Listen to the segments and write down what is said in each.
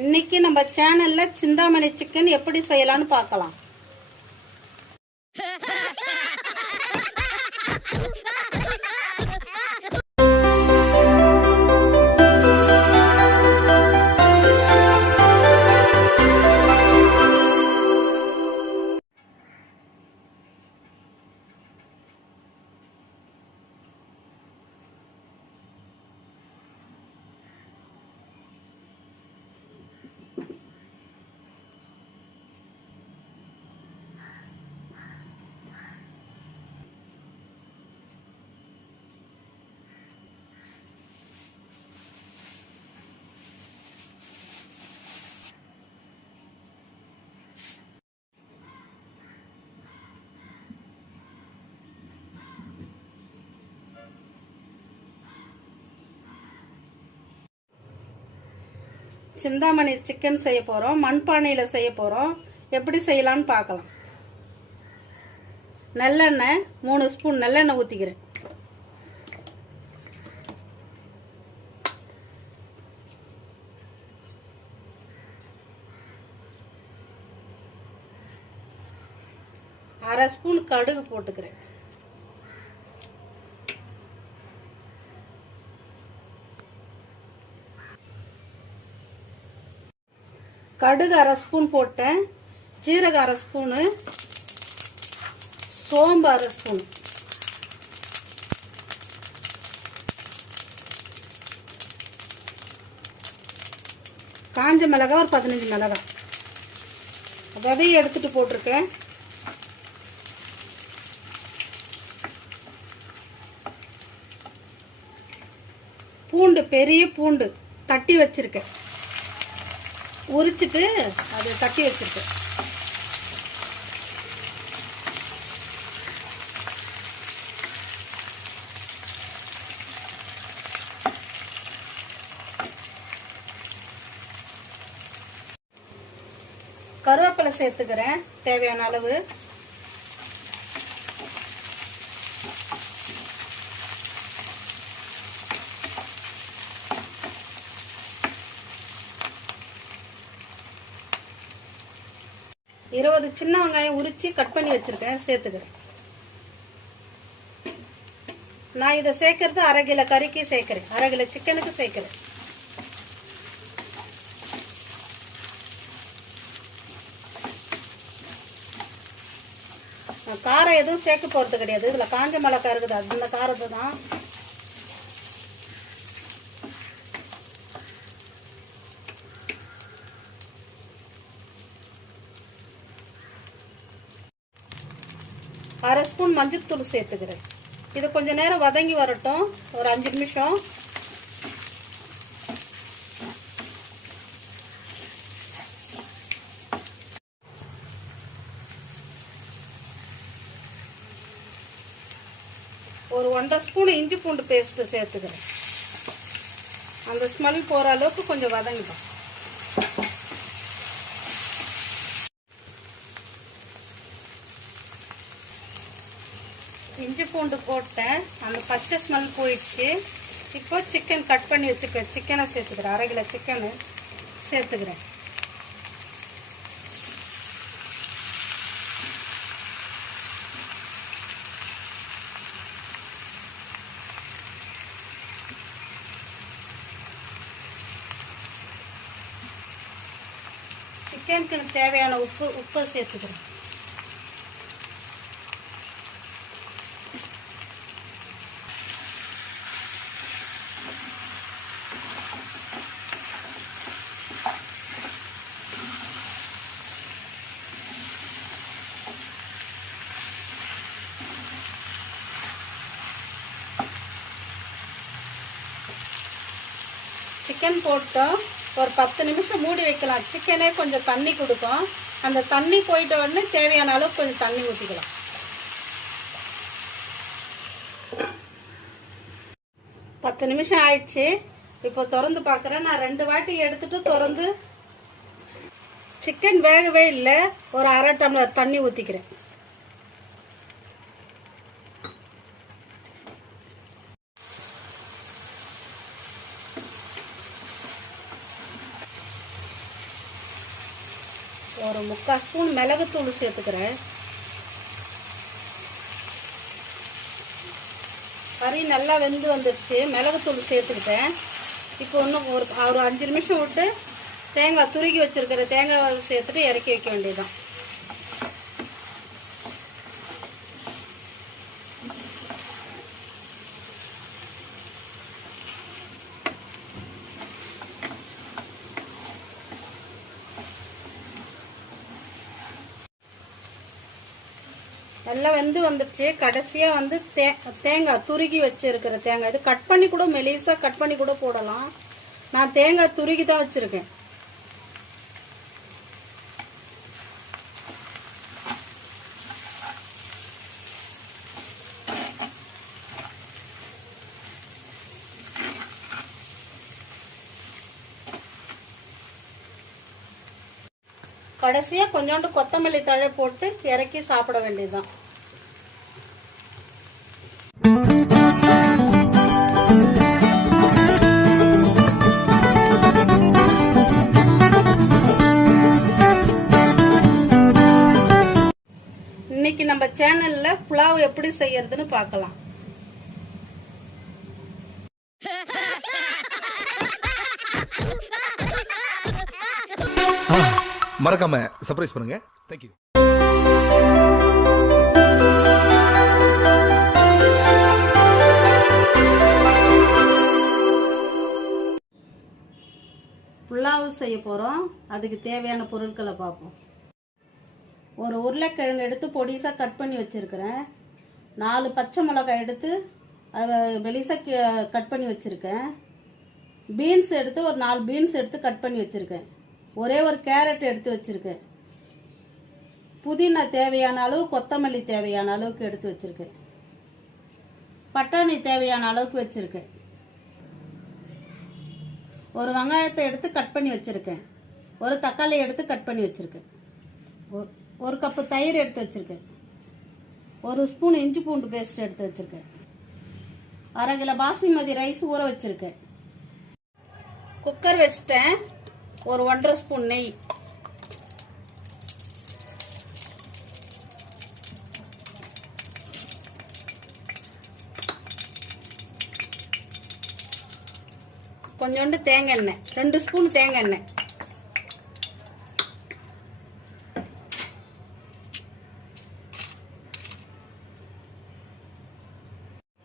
இன்னைக்கு நம்ம சேனல்ல சிந்தாமணி சிக்கன் எப்படி செய்யலாம்னு பார்க்கலாம். சிந்தாமணி சிக்கன் செய்ய போறோம். மண்பானையில செய்ய போறோம். எப்படி செய்யலாம்னு பார்க்கலாம். நல்லெண்ணெய் 3 ஸ்பூன் நல்லெண்ணெய் ஊத்திக்கிறேன். அரை ஸ்பூன் கடுகு போட்டுக்கிறேன். கடுகு அரை ஸ்பூன் போட்டேன். ஜீரகம் அரை ஸ்பூனு, சோம்பு அரை ஸ்பூன், காஞ்ச மிளகாய் ஒரு 15 மிளகாய் விதையை எடுத்துட்டு போட்டிருக்கேன். பூண்டு, பெரிய பூண்டு தட்டி வச்சிருக்கேன். உரிச்சிட்டு அது தட்டி வச்சிருக்கேன். கருவேப்பிலை சேர்த்துக்கிறேன் தேவையான அளவு. இருபது சின்ன வெங்காயம் உரிச்சு கட் பண்ணி வச்சிருக்கேன், சேர்த்துக்கிறேன். நான் இதை சேர்க்கறது அரை கிலோ கறிக்கு சேர்க்கிறேன், அரை கிலோ சிக்கனுக்கு சேர்க்கிறேன். காரம் எதுவும் சேர்க்க போறது கிடையாது. இதுல காஞ்ச மிளகாய் இருக்குது, அந்த காரத்தை தான். அரை ஸ்பூன் மஞ்சள்தூள் சேர்த்துக்கிறேன். இது கொஞ்ச நேரம் வதங்கி வரட்டும், ஒரு 5 நிமிஷம். ஒரு 1.5 ஸ்பூன் இஞ்சி பூண்டு பேஸ்ட் சேர்த்துக்கிறேன். அந்த ஸ்மெல் போற அளவுக்கு கொஞ்சம் வதங்கிடும். இஞ்சி பூண்டு போட்டேன், அந்த பச்சை ஸ்மெல் போயிடுச்சு. இப்போ சிக்கன் கட் பண்ணி வச்சுக்க சிக்கனை சேர்த்துக்கிறேன். அரை கிலோ சிக்கனு சேர்த்துக்கிறேன். சிக்கனுக்கு தேவையான உப்பு சேர்த்துக்கிறேன். சிக்கன் போட்டோம், ஒரு 10 நிமிஷம் மூடி வைக்கலாம். சிக்கனே கொஞ்சம் தண்ணி கொடுக்கும். அந்த தண்ணி போயிட்ட உடனே தேவையான அளவுக்கு கொஞ்சம் தண்ணி ஊற்றிக்கலாம். 10 நிமிஷம் ஆயிடுச்சு. இப்போ திறந்து பார்க்குறேன். நான் 2 வாட்டி எடுத்துட்டு திறந்து, சிக்கன் வேகவே இல்லை. ஒரு அரை டம்ளர் தண்ணி ஊற்றிக்கிறேன். ஒரு 3/4 ஸ்பூன் மிளகுத்தூள் சேர்த்துக்கிறேன். கறி நல்லா வெந்து வந்துடுச்சு. மிளகுத்தூள் சேர்த்துக்கிட்டேன். இப்போ இன்னும் ஒரு 5 நிமிஷம் விட்டு தேங்காய் துருகி வச்சிருக்கிற தேங்காய் சேர்த்துட்டு இறக்கி வைக்க வேண்டியதுதான். நல்லா வெந்து வந்துடுச்சு. கடைசியா வந்து தேங்காய் துருகி வச்சிருக்கிற தேங்காய், இது கட் பண்ணி கூட மெலிசா கட் பண்ணி கூட போடலாம். நான் தேங்காய் துருகி தான் வச்சிருக்கேன். கடைசியா கொஞ்சோண்டு கொத்தமல்லி தழை போட்டு இறக்கி சாப்பிட வேண்டியதுதான். இன்னைக்கு நம்ம சேனல்ல புலாவ் எப்படி செய்யறதுன்னு பார்க்கலாம். மறக்காம சர்ப்ரைஸ் பண்ணுங்க. தேங்க்யூ. புலாவ் செய்ய போறோம். அதுக்கு தேவையான பொருட்களை பார்ப்போம். ஒரு உருளைக்கிழங்கு எடுத்து பொடிசா கட் பண்ணி வச்சிருக்கிறேன். 4 பச்சை மிளகாய் எடுத்து அதை மெலிசா கட் பண்ணி வச்சிருக்கேன். பீன்ஸ் எடுத்து ஒரு 4 பீன்ஸ் எடுத்து கட் பண்ணி வச்சிருக்கேன். ஒரே ஒரு கேரட் எடுத்து வச்சிருக்கேன். புதினா தேவையான அளவு, கொத்தமல்லி தேவையான அளவுக்கு எடுத்து வச்சிருக்கேன். பட்டாணி தேவையான அளவுக்கு வச்சிருக்கேன். ஒரு வெங்காயத்தை எடுத்து கட் பண்ணி வச்சிருக்கேன். ஒரு தக்காளி எடுத்து கட் பண்ணி வச்சிருக்கேன். 1 கப்பு தயிர் எடுத்து வச்சிருக்கேன். 1 ஸ்பூன் இஞ்சி பூண்டு பேஸ்ட் எடுத்து வச்சிருக்கேன். 1/2 கிலோ பாஸ்மதி ரைஸ் ஊற வச்சிருக்கேன். குக்கர் வச்சிட்டேன். ஒரு 1.5 ஸ்பூன் நெய், கொஞ்சோண்டு தேங்காய் எண்ணெய், 2 ஸ்பூன் தேங்காய் எண்ணெய்,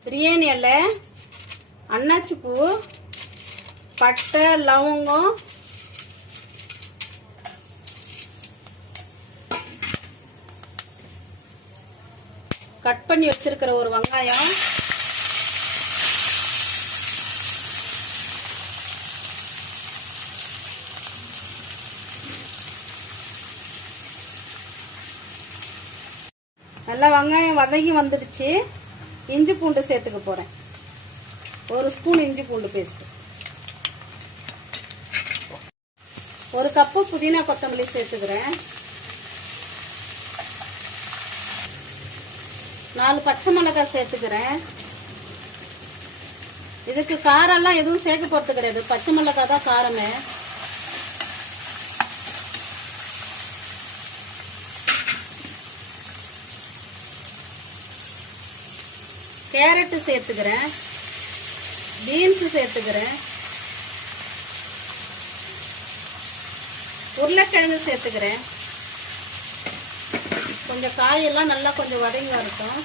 பிரியாணி இலை, அன்னாச்சி பூ, பட்டை, லவங்கம், கட் பண்ணி வச்சிருக்கிற ஒரு வெங்காயம், நல்லா வெங்காயம் வதங்கி வந்துடுச்சு. இஞ்சி பூண்டு சேர்த்துக்க போறேன். 1 ஸ்பூன் இஞ்சி பூண்டு பேஸ்ட், 1 கப்பு புதினா கொத்தமல்லி சேர்த்துக்கிறேன். 4 பச்சை மிளகாய் சேர்த்துக்கிறேன். இதுக்கு காரம் எல்லாம் எதுவும் சேர்க்க போறது கிடையாது. பச்சை மிளகாய் தான் காரமே. கேரட் சேர்த்துக்கிறேன். பீன்ஸ் சேர்த்துக்கிறேன். உருளைக்கிழங்கு சேர்த்துக்கிறேன். கொஞ்சம் காயெல்லாம் நல்லா கொஞ்சம் வதங்கி வரட்டும்.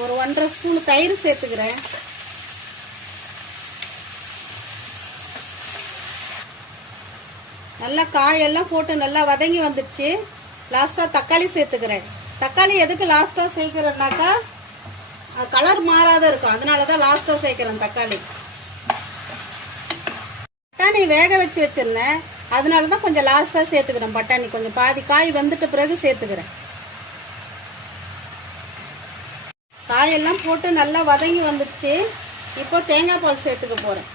ஒரு 1.5 ஸ்பூன் தயிர் சேர்த்துக்கிறேன். நல்லா காயெல்லாம் போட்டு நல்லா வதங்கி வந்துடுச்சு. லாஸ்டா தக்காளி சேர்த்துக்கிறேன். தக்காளி எதுக்கு லாஸ்டா சேர்க்கிறேன்னாக்கா கலர் மாறாத இருக்கும், அதனாலதான் லாஸ்டா சேர்க்கிறேன் தக்காளி. பட்டாணி வேக வச்சு வச்சிருந்தேன், அதனாலதான் கொஞ்சம் லாஸ்டா சேர்த்துக்கிறேன். பட்டாணி கொஞ்சம் பாதி காய் வந்துட்ட பிறகு சேர்த்துக்கிறேன். காயெல்லாம் போட்டு நல்லா வதங்கி வந்துடுச்சு. இப்போ தேங்காய் பால் சேர்த்துக்க போறேன்.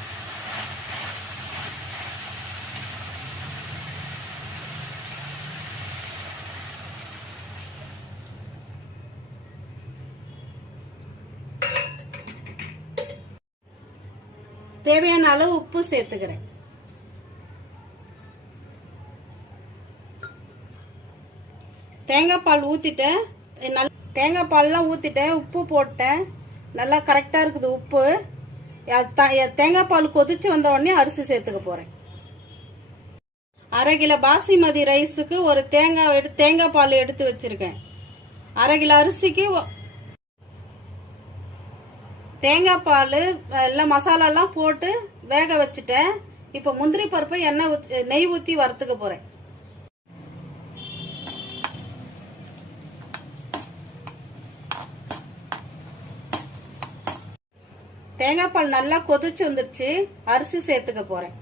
தேவையான அளவு உப்பு சேர்த்துக்கிறேன். தேங்காய் பால் ஊத்திட்டேன். தேங்காய் பால்லாம் ஊத்திட்டேன், உப்பு போட்டேன், நல்லா கரெக்டா இருக்குது உப்பு. தேங்காய் பால் கொதிச்சு வந்த உடனே அரிசி சேர்த்துக்க போறேன். 1/2 கிலோ பாசிமதி ரைஸுக்கு ஒரு தேங்காய் பால் எடுத்து வச்சிருக்கேன். 1/2 கிலோ அரிசிக்கு தேங்காய் பால் எல்லாம் மசாலா எல்லாம் போட்டு வேக வச்சுட்டேன். இப்ப முந்திரி பருப்பை நெய் ஊத்தி வறுத்துக்க போறேன். தேங்காய் பால் நல்லா கொதிச்சு வந்துடுச்சு. அரிசி சேர்த்துக்க போறேன்.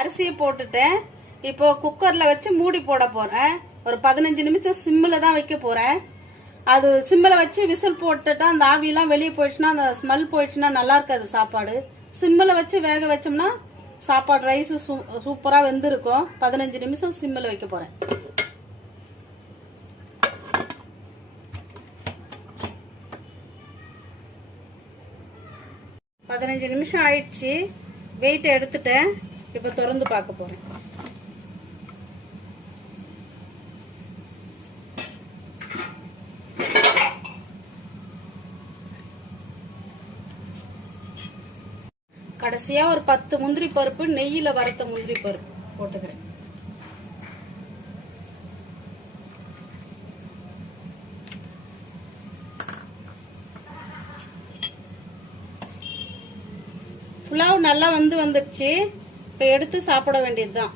அரிசியை போட்டுட்டேன். இப்போ குக்கர்ல வச்சு மூடி போட போறேன். ஒரு 15 நிமிஷம் சிம்மில தான் வைக்க போறேன். அது சிம்மில வச்சு விசில் போட்டுட்டா அந்த ஆவியெல்லாம் வெளியே போயிடுச்சுன்னா, அந்த ஸ்மெல் போயிடுச்சுன்னா நல்லா இருக்காது சாப்பாடு. சிம்மில வச்சு வேக வச்சோம்னா சாப்பாடு ரைஸ் சூப்பரா வெந்திருக்கும். 15 நிமிஷம் சிம்மில வைக்க போறேன். 15 நிமிஷம் ஆயிடுச்சு. வெயிட் எடுத்துட்டேன். இப்ப திறந்து பார்க்க போறேன். கடைசியா ஒரு 10 முந்திரி பருப்பு, நெய்யில வறுத்த முந்திரி பருப்பு போட்டுக்கிறேன். புலாவ் நல்லா வந்துடுச்சு. இப்ப எடுத்து சாப்பிட வேண்டியதுதான்.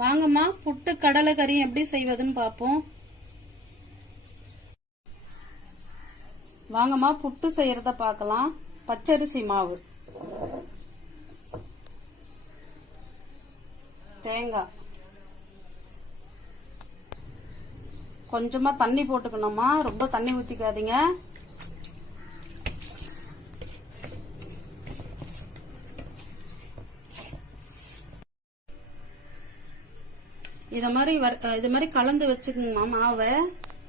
வாங்கம்மா, புட்டு கடலை கறி எப்படி செய்வதுன்னு பாப்போம். வாங்கம்மா, புட்டு செய்யறத பார்க்கலாம். பச்சரிசி மாவு, தேங்காய், கொஞ்சமா தண்ணி போட்டுக்கணுமா, ரொம்ப தண்ணி ஊத்திக்காதீங்க. இது மாதிரி கலந்து வச்சுக்கோங்கம்மா மாவை.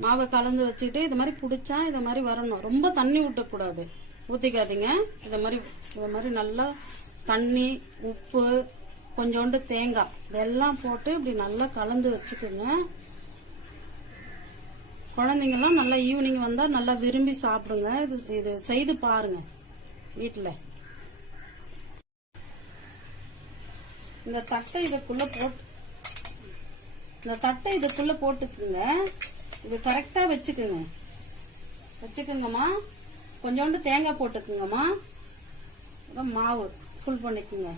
மாவை கலந்து வச்சுட்டு இது மாதிரி பிடிச்சா இதை மாதிரி வரணும். ரொம்ப தண்ணி ஊற்றக்கூடாது, ஊற்றிக்காதீங்க. இதை மாதிரி நல்லா தண்ணி, உப்பு, கொஞ்சோண்டு தேங்காய் இதெல்லாம் போட்டு இப்படி நல்லா கலந்து வச்சுக்கோங்க. குழந்தைங்கலாம் நல்லா ஈவினிங் வந்தால் நல்லா விரும்பி சாப்பிடுங்க. இது செய்து பாருங்க வீட்டில். இந்த தட்டை இதுக்குள்ள போட்டுக்குங்க. இது கரெக்டா வச்சுக்குங்கம்மா. கொஞ்சோண்டு தேங்காய் போட்டுக்குங்கம்மா. மாவு ஃபுல் பண்ணிக்குங்க.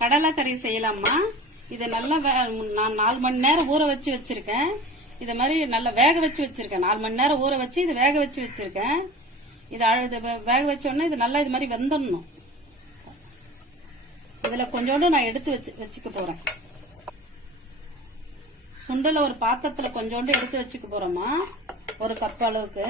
கடலைக்கறி செய்யலாமா? இதை நல்லா நான் 4 மணி நேரம் ஊற வச்சு வச்சிருக்கேன். இதை மாதிரி நல்லா வேக வச்சு வச்சிருக்கேன். 4 மணி நேரம் ஊற வச்சு இதை வேக வச்சு வச்சிருக்கேன். இதை வேக வச்சோடனே இது நல்லா இது மாதிரி வெந்துடணும். இதுல கொஞ்சோண்டு நான் எடுத்து வச்சுக்க போறேன். சுண்டலை ஒரு பாத்திரத்துல கொஞ்சோண்டு எடுத்து வச்சுக்க போறோமா, 1 கப் அளவுக்கு.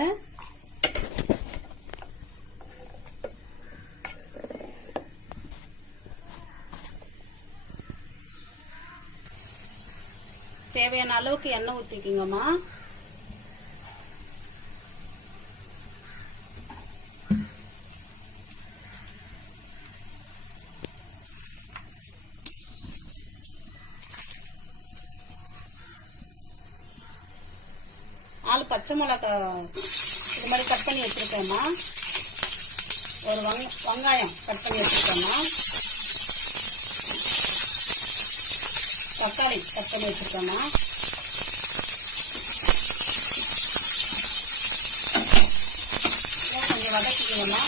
தேவையான அளவுக்கு எண்ணெய் ஊத்திக்குங்கம்மா. பச்சை மிளகாய் இது மாதிரி கட் பண்ணி வச்சிருக்கேம்மா. ஒரு வெங்காயம் கட் பண்ணி வச்சிருக்கேம்மா. தக்காளி கட் பண்ணி வச்சிருக்கேம்மா. கொஞ்சம் வதக்கிக்கணும்மா.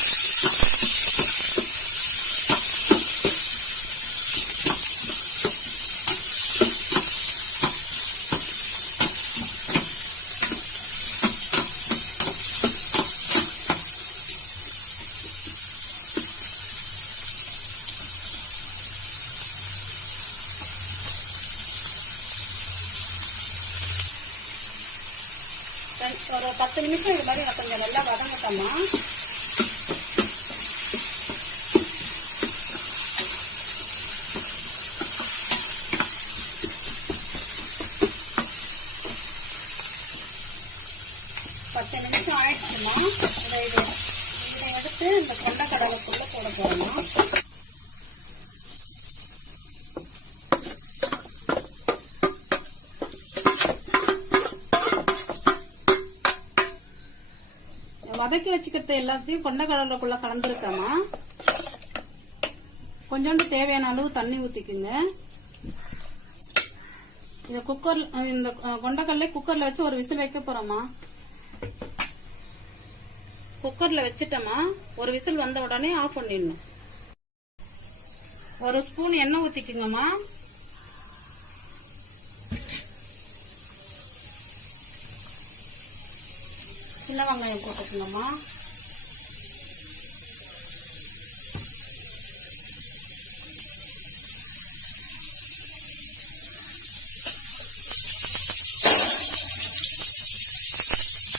ஒரு 10 நிமிஷம் இது மாதிரி கொஞ்சம் நல்லா வதங்கட்டோமா. நிமிஷம் ஆயிடுச்சுமா. இதை எடுத்து இந்த கொண்டைக்கடலைக்குள்ள போட போறோமா. வதக்கி வச்சுக்கிறது எல்லாத்தையும் கொண்டைக்கடலைக்குள்ள கலந்துருக்காமா. கொஞ்சோண்டு தேவையான அளவு தண்ணி ஊத்திக்குங்க. இந்த கொண்டைக்கடலை குக்கர்ல வச்சு ஒரு விசில் வைக்க போறோமா. குக்கர்ல வச்சுட்டோமா. ஒரு விசில் வந்த உடனே ஆஃப் பண்ணிடணும். 1 ஸ்பூன் எண்ணெய் ஊத்திக்குங்கம்மா. சின்ன வெங்காயம் போட்டுக்கணுமா.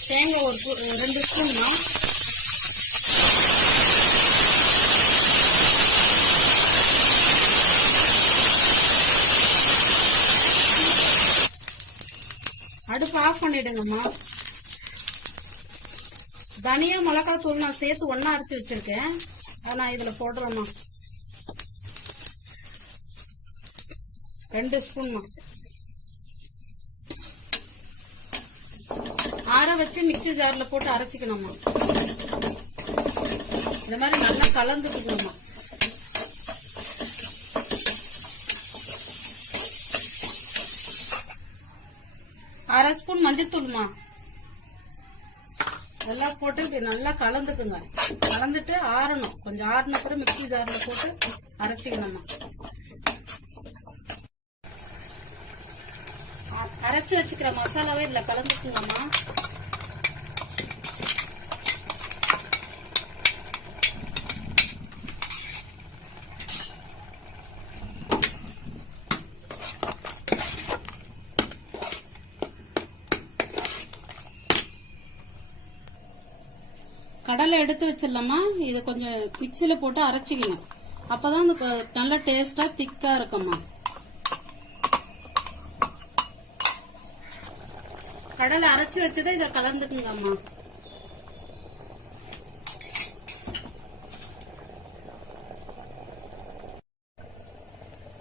தேங்காய் ஒரு 2 ஸ்பூன்மா. அடுப்பு ஆஃப் பண்ணிடுங்கம்மா. தனியா மிளகாய் தூள் நான் சேர்த்து ஒன்னா அரைச்சு வச்சிருக்கேன். அதை நான் இதுல போடுறேம்மா. 2 ஸ்பூன்மா. ஆற வச்சு மிக்ஸி ஜார்ல போட்டு அரைச்சிக்கணும்மா. இந்த மாதிரி நல்லா கலந்துக்கணும்மா. அரை ஸ்பூன் மஞ்சத்தூள்மா. இதெல்லாம் போட்டு இப்படி நல்லா கலந்துக்குங்க. கலந்துட்டு ஆறணும். கொஞ்சம் ஆறின அப்புறம் மிக்ஸி ஜார்ல போட்டு அரைச்சிக்கணும்மா. அரைச்சு வச்சுக்கிற மசாலாவை இதுல கலந்துக்குங்கம்மா. கடலை எடுத்து வச்சிடலாமா. இது கொஞ்சம் மிக்சியில போட்டு அரைச்சிக்கணும். அப்பதான் நல்ல டேஸ்டா திக்கா இருக்கும்மா. கடலை அரைச்சி வச்சதை இதை கலந்துக்குங்கம்மா.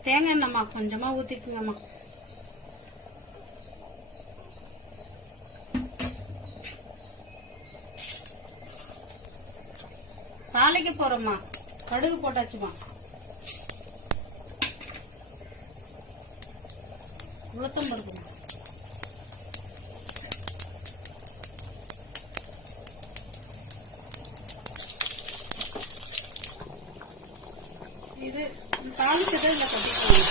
தேங்காய் எண்ணெய்மா கொஞ்சமா ஊத்திக்குங்கம்மா. தாளிக்க போறோம்மா. கடுகு போட்டாச்சுமா. உளுத்தம் பருப்புமா. இது தாளிச்சதை இதுல கொட்டிக்கணும்.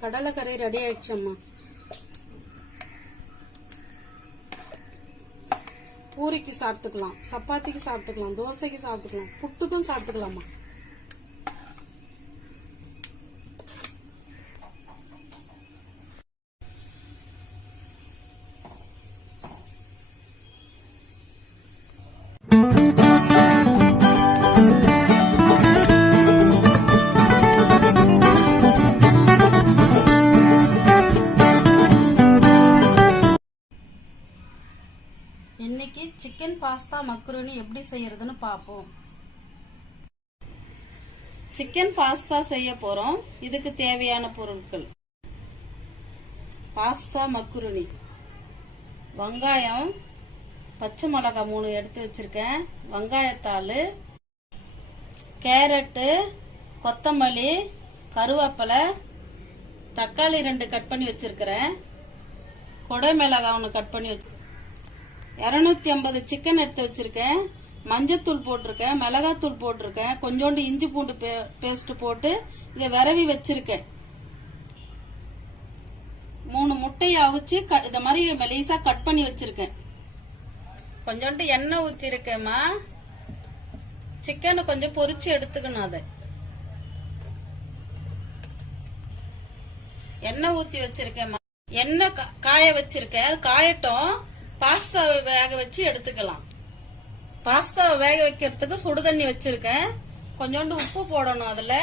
கடலைக்கறி ரெடி ஆயிடுச்சம்மா. பூரிக்கு சாப்பிட்டுக்கலாம், சப்பாத்திக்கு சாப்பிட்டுக்கலாம், தோசைக்கு சாப்பிட்டுக்கலாம், புட்டுக்கும் சாப்பிட்டுக்கலாமா. இன்னைக்கு சிக்கன் பாஸ்தா மக்ருனி எப்படி செய்யறதுன்னு பாப்போம். சிக்கன் பாஸ்தா செய்ய போறோம். இதுக்கு தேவையான பொருட்கள்: பாஸ்தா மக்ருனி, வெங்காயம், பச்சை மிளகாய் 3 எடுத்து வச்சிருக்கேன், வெங்காயத்தாள், கேரட்டு, கொத்தமல்லி, கருவேப்பிலை, தக்காளி 2 கட் பண்ணி வச்சிருக்கிறேன், கொடை மிளகாய் 1 கட் பண்ணி வச்சு, 250 சிக்கன் எடுத்து வச்சிருக்கேன், மஞ்சத்தூள் போட்டிருக்கேன், மிளகாத்தூள் போட்டிருக்கேன், கொஞ்சோண்டு இஞ்சி பூண்டு பேஸ்ட் போட்டு இதை விரவி வச்சிருக்கேன். 3 முட்டையை அவிச்சு இத மாதிரி மெலிசா கட் பண்ணி வச்சிருக்கேன். கொஞ்சோண்டு எண்ணெய் ஊத்தி இருக்கேம்மா. சிக்கனை கொஞ்சம் பொரிச்சு எடுத்துக்கணும். அதை எண்ணெய் ஊத்தி வச்சிருக்கேம்மா. எண்ணெய் காய வச்சிருக்கேன். அது காயட்டும். பாஸ்தாவை வேக வச்சு எடுத்துக்கலாம். பாஸ்தாவை வேக வைக்கிறதுக்கு சுடு தண்ணி வச்சிருக்கேன். கொஞ்சோண்டு உப்பு போடணும். அதுல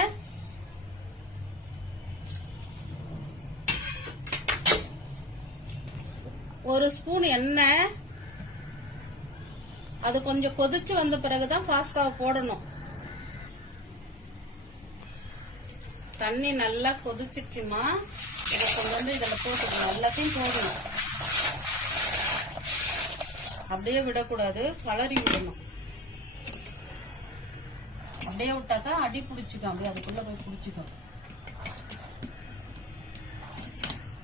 ஒரு ஸ்பூன் எண்ணெய். அது கொஞ்சம் கொதிச்சு வந்த பிறகுதான் பாஸ்தாவை போடணும். தண்ணி நல்லா கொதிச்சிச்சுமா. இதை கொஞ்சோண்டு இதுல போட்டுக்கணும். எல்லாத்தையும் போடணும். அப்படியே விடக்கூடாது, கலரி விடணும். அப்படியே விட்டாக்கா அடி பிடிச்சிக்கும். அப்படியே அதுக்குள்ள போய் பிடிச்சிக்கும்.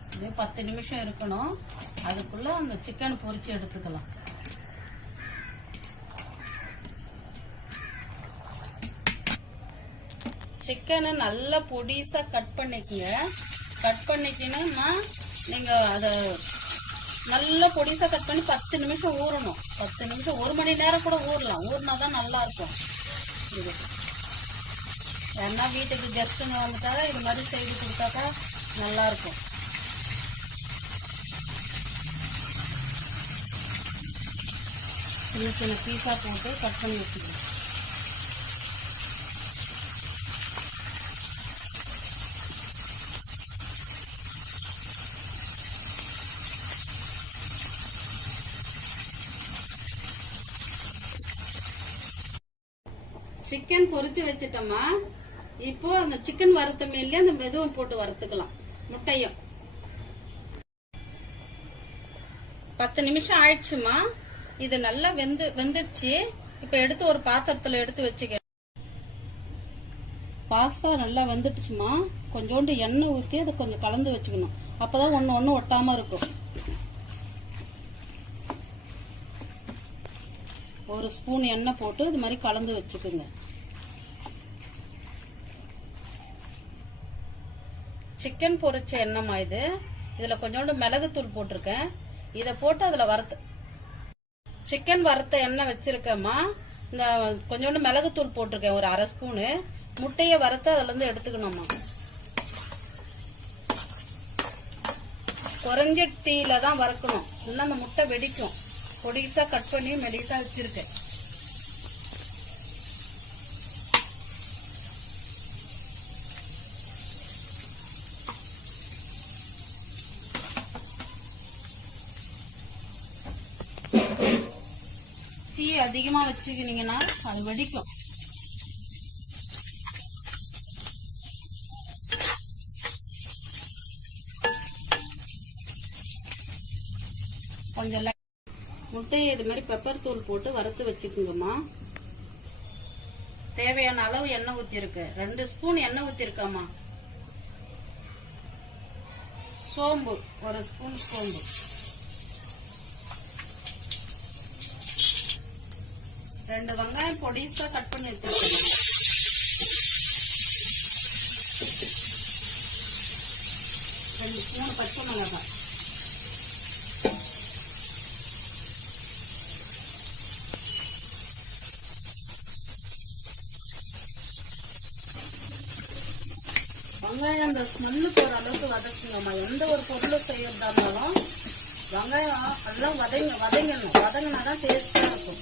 அப்படியே 10 நிமிஷம் இருக்கணும். அதுக்குள்ள அந்த சிக்கன் பொரிச்சு எடுத்துக்கலாம். சிக்கனை நல்லா பொடிசா கட் பண்ணிக்கங்க. கட் பண்ணிக்கணும்னா நீங்க அத நல்லா பொடிசா கட் பண்ணி 10 நிமிஷம் ஊறணும். 10 நிமிஷம், 1 மணி நேரம் கூட ஊறலாம். ஊறினாதான் நல்லா இருக்கும். இது ஏன்னா வீட்டுக்கு கெஸ்ட்டுங்க வந்துட்டா இது மாதிரி செய்து கொடுத்தாக்கா நல்லா இருக்கும். சின்ன சின்ன பீஸா போட்டு கட் பண்ணி வச்சுக்கணும். சிக்கன் பொரிச்சு வச்சுட்டோமா. இப்போ அந்த சிக்கன் வறுத்த மேலே அந்த மெதுவும் போட்டு வறுத்துக்கலாம். முட்டையும் 10 நிமிஷம் ஆயிடுச்சுமா. இது நல்லா வெந்துடுச்சு. இப்ப எடுத்து ஒரு பாத்திரத்துல எடுத்து வச்சுக்க. பாஸ்தா நல்லா வெந்துடுச்சுமா. கொஞ்சோண்டு எண்ணெய் ஊத்தி அதை கொஞ்சம் கலந்து வச்சுக்கணும். அப்பதான் ஒண்ணு ஒட்டாம இருக்கும். ஒரு ஸ்பூன் எண்ணெய் போட்டு இது மாதிரி கலந்து வச்சுக்குங்க. சிக்கன் பொரிச்ச எண்ணெய்மா இது. இதுல கொஞ்சோண்டு மிளகுத்தூள் போட்டிருக்கேன். இத போட்டு அதுல சிக்கன் வறுத்த எண்ணெய் வச்சிருக்கேம்மா. இந்த கொஞ்சோண்டு மிளகுத்தூள் போட்டிருக்கேன், ஒரு 1/2 ஸ்பூனு. முட்டையை வறுத்து அதுல இருந்து எடுத்துக்கணுமா. குறைஞ்ச தீயில தான் வறுக்கணும், இல்லைன்னா அந்த முட்டை வெடிக்கும். பொடிசா கட் பண்ணி மெலிசா வச்சிருக்கேன். தீ அதிகமா வச்சுக்கினீங்கன்னா அது வெடிக்கும். கொஞ்சம் முட்டையை இது மாதிரி பெப்பர் தூள் போட்டு வறுத்து வச்சுக்கோங்கம்மா. தேவையான அளவு எண்ணெய் ஊத்திருக்கு, 2 ஸ்பூன் எண்ணெய் ஊத்திருக்காமா. சோம்பு 1 ஸ்பூன் சோம்பு, 2 வெங்காயம் பொடிசா கட் பண்ணி வச்சிருக்கேன். 2 ஸ்பூன் பச்சை மிளகாய், வெங்காயம் அந்த ஸ்மெல்லு போற அளவுக்கு வதக்குங்கம்மா. எந்த ஒரு பொருளும் செய்யறதா இருந்தாலும் வெங்காயம் எல்லாம் வதங்கணும். வதங்கினாதான் டேஸ்டா இருக்கும்.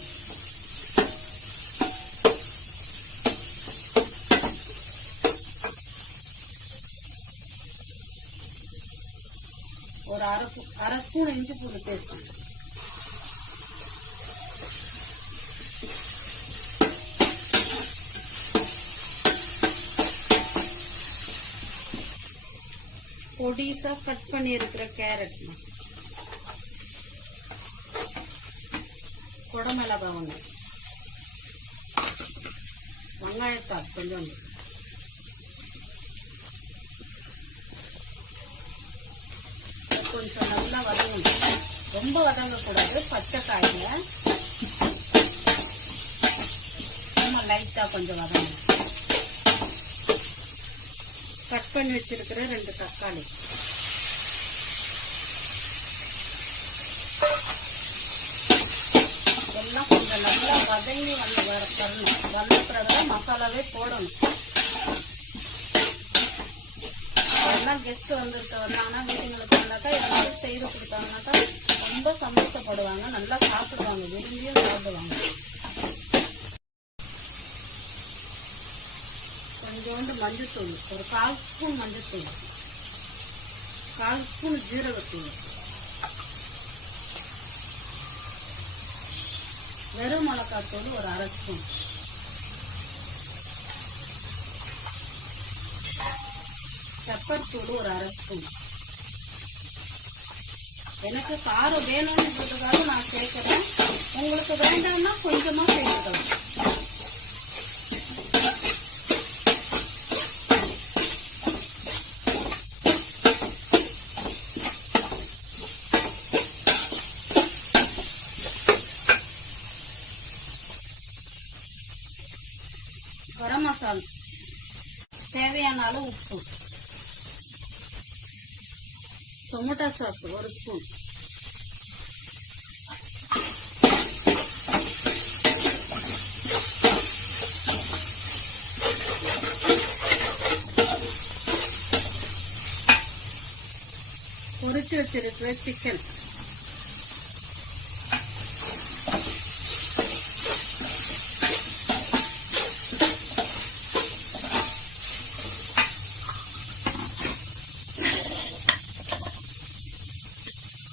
ஒரு அரை ஸ்பூன் இஞ்சி பூண்டு பேஸ்ட், பொடிசா கட் பண்ணி இருக்கிற கேரட், குடமிளகாய் ஒன்று, வெங்காயத்தாள் கொஞ்சம், கொஞ்சம் நல்லா வதங்கணும். ரொம்ப வதங்கக்கூடாது. பச்சை காயில சும்மா லைட்டா கொஞ்சம் வதங்கணும். கட் பண்ணி வச்சிருக்கிற 2 தக்காளி, எல்லாம் கொஞ்சம் நல்லா வதங்கி வரணும். வதக்கிறதுல மசாலாவே போடணும். எல்லாம் கெஸ்ட் வந்தாங்கன்னா வீட்டுங்களுக்கு வந்தாக்கா எல்லாமே செய்து கொடுத்தாங்கன்னாக்கா ரொம்ப சந்தோஷப்படுவாங்க. நல்லா சாப்பிடுவாங்க, விரும்பியும் சாப்பிடுவாங்க. கொஞ்சோண்டு மஞ்சத்தூள், ஒரு 1/4 ஸ்பூன் மஞ்சத்தூள், 1/4 ஸ்பூன் ஜீரகத்தூள், வெறும் மிளகாத்தூள் ஒரு அரை ஸ்பூன், பெப்பர் தூள் ஒரு அரை ஸ்பூன். எனக்கு காரம் வேணும்ன்றதுக்காக நான் சேர்க்கிறேன். உங்களுக்கு வேண்டாம்னா கொஞ்சமா சேர்த்துக்கலாம். கரம் மசாலா, தேவையான அளவு உப்பு, டொமேட்டோ சாஸ் 1 ஸ்பூன், பொரிச்சு வச்சிருக்கிற சிக்கன்,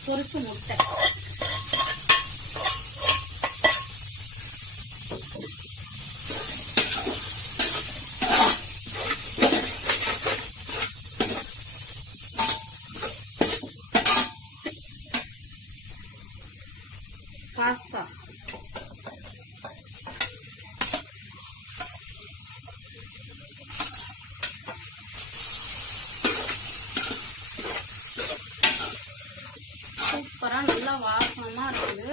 பொரிச்ச முட்டை, பாஸ்தா, சூப்பரா நல்லா வாசமா இருக்குது.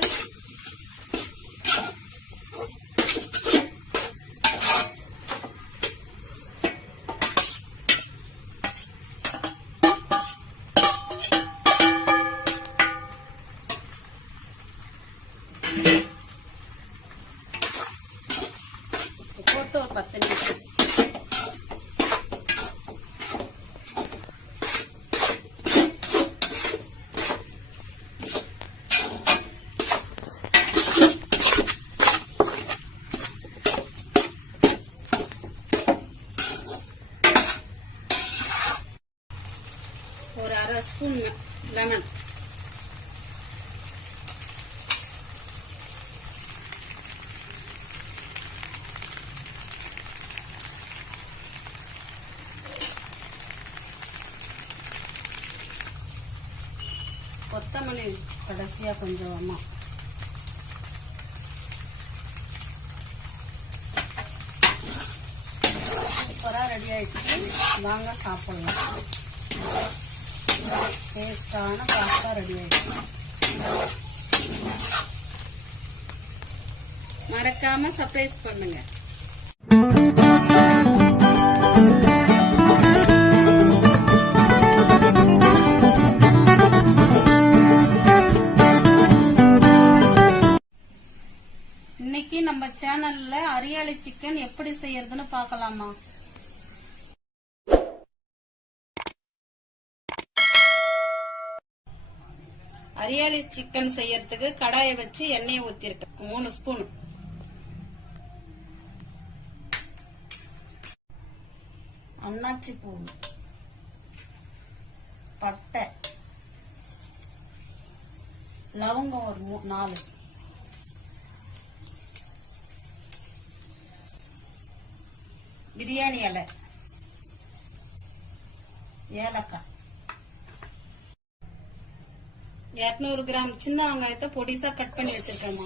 போட்டு ஒரு 10 நிமிஷம் 1/2 ஸ்பூன் லெமன், கொத்தமல்லி கடைசியா கொஞ்சமா, சூப்பரா ரெடி ஆயிடுச்சு. வாங்க சாப்பிடலாம். டேஸ்டான பாஸ்தா ரெடி ஆயிடுச்சு. மறக்காம சர்ப்ரைஸ் பண்ணுங்க. இன்னைக்கு நம்ம சேனல்ல அரியாலை சிக்கன் எப்படி செய்யறதுன்னு பார்க்கலாமா? அரியாலை சிக்கன் செய்யறதுக்கு கடாயை வச்சு எண்ணெயை ஊத்திருக்கேன் 3 ஸ்பூன். அன்னாச்சி பூ, பட்டை, லவங்கம் ஒரு 4, பிரியாணி இலை, ஏலக்காய், 200 கிராம் சின்ன வெங்காயத்தை பொடிசா கட் பண்ணி வச்சிருக்கேம்மா.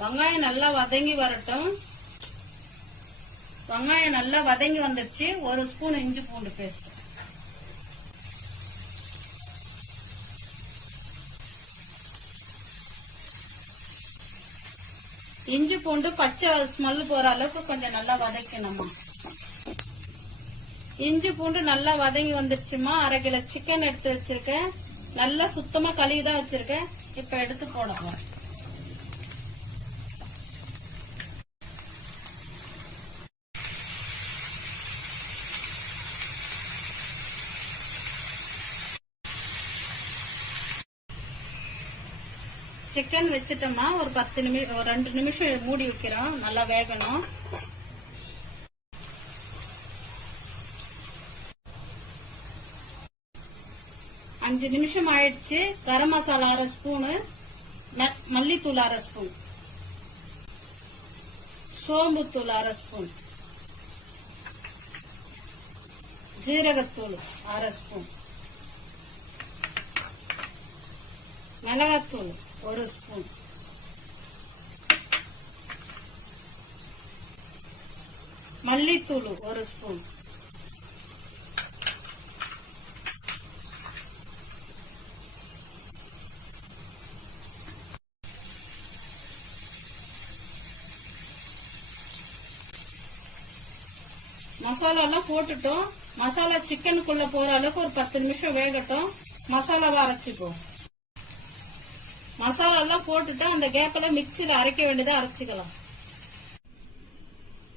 வெங்காயம் நல்லா வதங்கி வரட்டும். வெங்காயம் நல்லா வதங்கி வந்துடுச்சு. 1 ஸ்பூன் இஞ்சி பூண்டு பேஸ்ட், இஞ்சி பூண்டு பச்சை ஸ்மெல் போற அளவுக்கு கொஞ்சம் நல்லா வதக்கணுமா. இஞ்சி பூண்டு நல்லா வதங்கி வந்துருச்சுமா. 1/2 கிலோ சிக்கன் எடுத்து வச்சிருக்கேன். நல்லா சுத்தமா கழுவி தான் வச்சிருக்கேன். இப்ப எடுத்து போடலாம். சிக்கன் வச்சுட்டோம்னா ஒரு 10 நிமிஷம், ஒரு 2 நிமிஷம் மூடி வைக்கிறோம். நல்லா வேகணும். அஞ்சு நிமிஷம் ஆயிடுச்சு. கரம் மசாலா 1/2 ஸ்பூனு, மல்லித்தூள் 1/2 ஸ்பூன், சோம்புத்தூள் 1/2 ஸ்பூன், ஜீரகத்தூள் 1/2 ஸ்பூன், மிளகாத்தூள் 1 ஸ்பூன், மல்லித்தூள் 1 ஸ்பூன், மசாலா எல்லாம் போட்டுட்டோம். மசாலா சிக்கனுக்குள்ள போற அளவுக்கு ஒரு 10 நிமிஷம் வேகட்டும். மசாலாவை அரைச்சிப்போம். மசாலா எல்லாம் போட்டுட்டு அந்த கேப்ல மிக்சியில அரைக்க வேண்டியதை அரைச்சிக்கலாம்.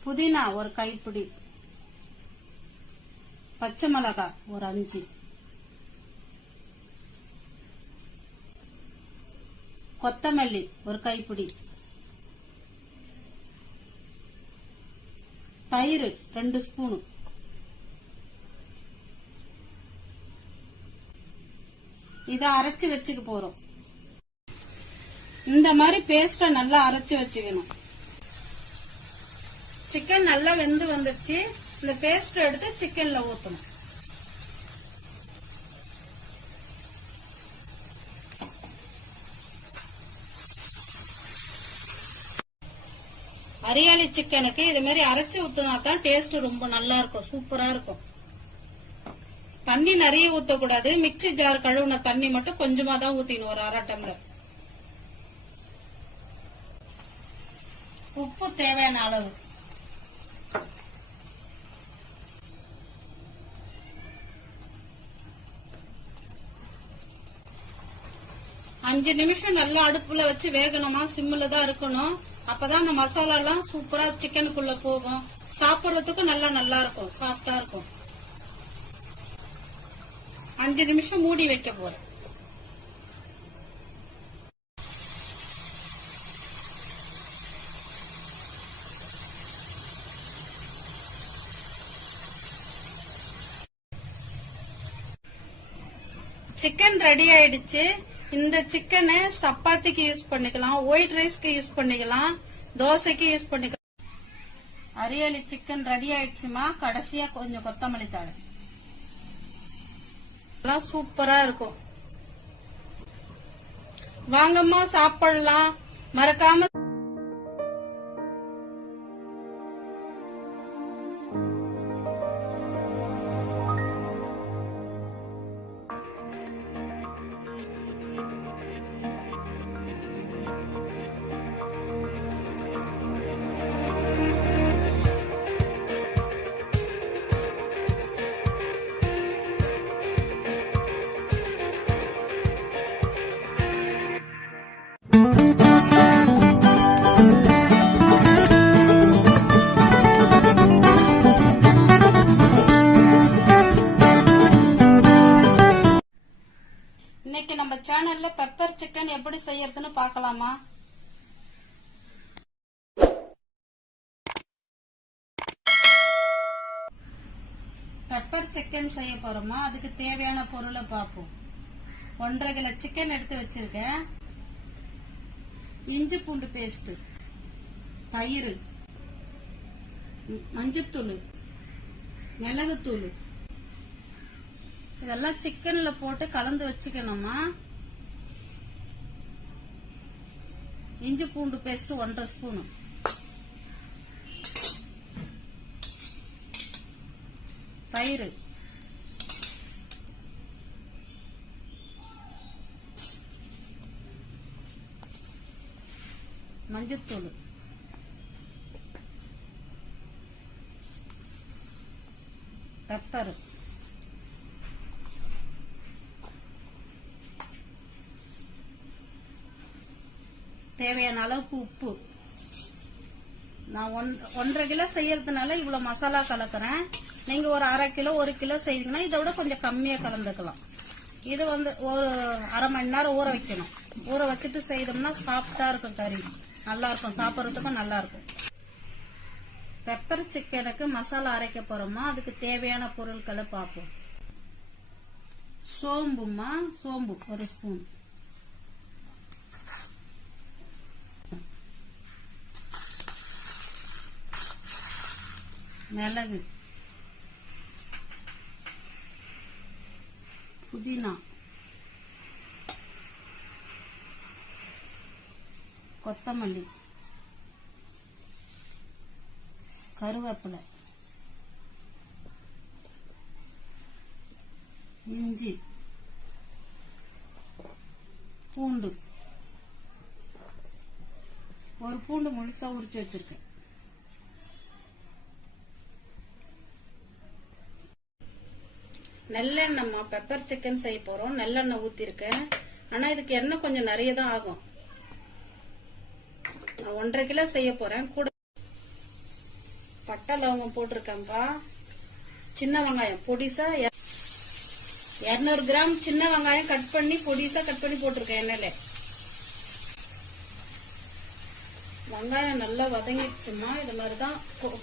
புதினா ஒரு கைப்பிடி, பச்சை மிளகாய் ஒரு 5, கொத்தமல்லி ஒரு கைப்பிடி, தயிர் 2 ஸ்பூனு, இத அரைச்சு வச்சுக்க போறோம். இந்த மாதிரி பேஸ்ட நல்லா அரைச்சு வச்சுக்கணும். சிக்கன் நல்லா வெந்து வந்துருச்சு. இந்த பேஸ்ட் எடுத்து சிக்கன்ல ஊத்தணும். அரியாலி சிக்கனுக்கு இது மாதிரி அரைச்சு ஊத்தினா தான் டேஸ்ட் ரொம்ப நல்லா இருக்கும், சூப்பரா இருக்கும். தண்ணி நிறைய ஊத்தக்கூடாது. மிக்ஸி ஜார் கழுவுன தண்ணி மட்டும் கொஞ்சமா தான் ஊத்தினோம், ஒரு 1/2 டம்ளர். உப்பு தேவையான அளவு. அஞ்சு நிமிஷம் நல்லா அடுப்புல வச்சு வேகணுமா, சிம்ல தான் இருக்கணும். அப்பதான் அந்த மசாலா எல்லாம் சூப்பரா சிக்கனுக்குள்ள போகும். சாப்பிடுறதுக்கு நல்லா இருக்கும், சாஃப்டா இருக்கும். 5 நிமிஷம் மூடி வைக்க போறேன். சிக்கன் ரெடி ஆயிடுச்சு. இந்த சிக்கனை சப்பாத்திக்கு யூஸ் பண்ணிக்கலாம், ஒயிட் ரைஸ்க்கு யூஸ் பண்ணிக்கலாம், தோசைக்கு யூஸ் பண்ணிக்கலாம். அரியலி சிக்கன் ரெடி ஆயிடுச்சுமா. கடைசியா கொஞ்சம் கொத்தமல்லி தழை. சூப்பரா இருக்கும். வாங்கம்மா சாப்பிடலாம். மறக்காம இன்னைக்கு நம்ம சேனல்ல பெப்பர் சிக்கன் எப்படி செய்யறதுன்னு பார்க்கலாமா? பெப்பர் சிக்கன் செய்ய போறோமா. அதுக்கு தேவையான பொருளை பார்ப்போம். 1.5 கிலோ சிக்கன் எடுத்து வச்சிருக்கேன். இஞ்சி பூண்டு பேஸ்ட், தயிர், மஞ்சத்தூள், மிளகுத்தூள் இதெல்லாம் சிக்கன்ல போட்டு கலந்து வச்சுக்கணுமா. இஞ்சி பூண்டு பேஸ்ட் 1.5 ஸ்பூன், தயிர், மஞ்சத்தூள், பெப்பர், தேவையான அளவுக்கு உப்பு. நான் 1.5 கிலோ செய்யறதுனால இவ்வளவு மசாலா கலக்குறேன். நீங்க ஒரு 1/2 கிலோ 1 கிலோ செய்தீங்கன்னா இதை விட கொஞ்சம் கம்மியா கலந்துக்கலாம். இது ஒரு 1/2 மணி நேரம் ஊற வைக்கணும். ஊற வச்சுட்டு செய்தோம்னா சாஃப்டா இருக்கும். கறி நல்லா இருக்கும், சாப்பிட்றதுக்கும் நல்லா இருக்கும். பெப்பர் சிக்கனுக்கு மசாலா அரைக்க போறோமா. அதுக்கு தேவையான பொருட்களை பார்ப்போம். சோம்புமா, சோம்பு 1 ஸ்பூன், மிளகு, புதினா, கொத்தமல்லி, கருவேப்பிலை, இஞ்சி, பூண்டு. ஒரு பூண்டு முழுசா உரிச்சு வச்சிருக்கேன். நல்லெண்ணெய்மா. பெப்பர் சிக்கன் செய்ய போறோம். நல்லெண்ணெய் ஊத்திருக்கேன். ஆனா இதுக்கு எண்ணெய் கொஞ்சம் நிறைய தான் ஆகும். நான் 1.5 கிலோ செய்ய போறேன். கூட பட்டை லவங்கம் போட்டிருக்கேன்ப்பா. சின்ன வெங்காயம் பொடிசா 200 கிராம் சின்ன வெங்காயம் பொடிசா கட் பண்ணி போட்டிருக்கேன் எண்ணெயில. வெங்காயம் நல்லா வதங்கிடுச்சுமா. இது மாதிரிதான்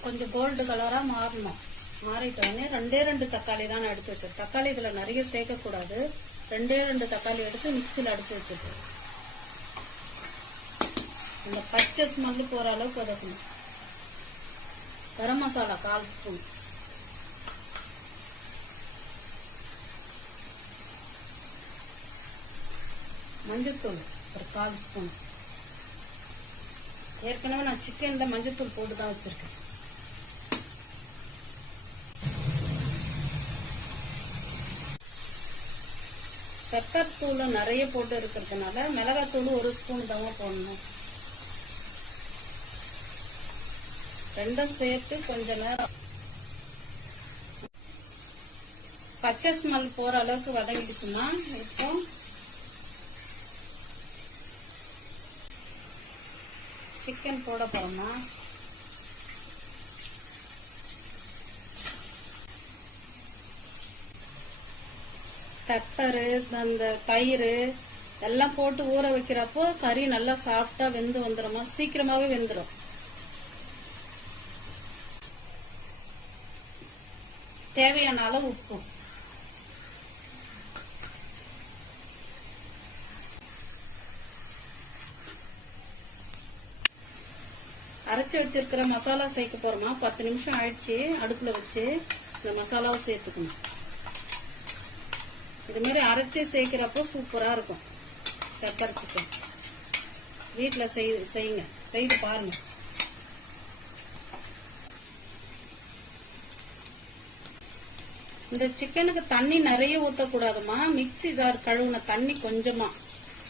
கொஞ்சம் கோல்டு கலரா மாறணும். மாறிட்டோடனே 2 தக்காளி தான் எடுத்து வச்சிருக்கேன். தக்காளி இதுல நிறைய சேர்க்க கூடாது. 2 தக்காளி எடுத்து மிக்சியில் அடிச்சு வச்சிருக்கேன். இந்த பச்சை ஸ்மெல் போற அளவுக்கு வதக்கணும். கரம் மசாலா 1/4 ஸ்பூன், மஞ்சத்தூள் 1/4 ஸ்பூன். ஏற்கனவே நான் சிக்கன்ல மஞ்சத்தூள் போட்டு தான் வச்சிருக்கேன். பெப்பர் தூள் நிறைய போட்டு இருக்கிறதுனால மிளகாத்தூள் 1 ஸ்பூன் தான் போடணும். 2 சேர்த்து கொஞ்ச நேரம் பச்சை ஸ்மெல் போற அளவுக்கு வதங்கிடுச்சுன்னா இப்போ சிக்கன் போட போறோமா. பெப்பரு, அந்த தயிர் எல்லாம் போட்டு ஊற வைக்கிறப்போ கறி நல்லா சாஃப்டா வெந்து வந்துடுமா, சீக்கிரமாவே வெந்துடும். தேவையான அளவு உப்பு, அரைச்சி வச்சிருக்கிற மசாலா சேர்க்க போறோமா. 10 நிமிஷம் ஆயிடுச்சு. அடுப்புல வச்சு இந்த மசாலாவை சேர்த்துக்கணும். இது மாதிரி அரைச்சி சேர்க்கிறப்போ சூப்பரா இருக்கும் பெப்பர் சிக்கன். வீட்டுல செய்யுங்க, செய்து பாருங்க. இந்த சிக்கனுக்கு தண்ணி நிறைய ஊத்தக்கூடாதுமா. மிக்ஸி ஜார் கழுவுன தண்ணி கொஞ்சமா,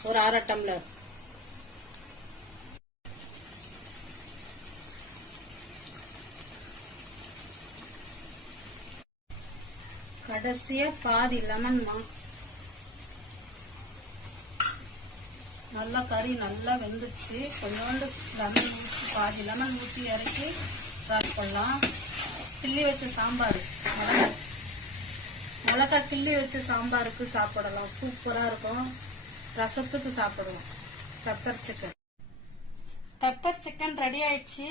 ஒரு 1/2 டம்ளர். கடைசியா பாதி லெமன்மா. நல்லா கறி நல்லா வெந்துச்சு. கொஞ்சோண்டு லெமன் ஊற்றி, பாதி லெமன் ஊற்றி இறக்கி பண்ணலாம். கிள்ளி வச்ச சாம்பார், மிளகாய் கிள்ளி வச்ச சாம்பாருக்கு சாப்பிடலாம், சூப்பரா இருக்கும். ரசத்துக்கு சாப்பிடுவோம். Pepper chicken. Pepper chicken ready ஆயிடுச்சு.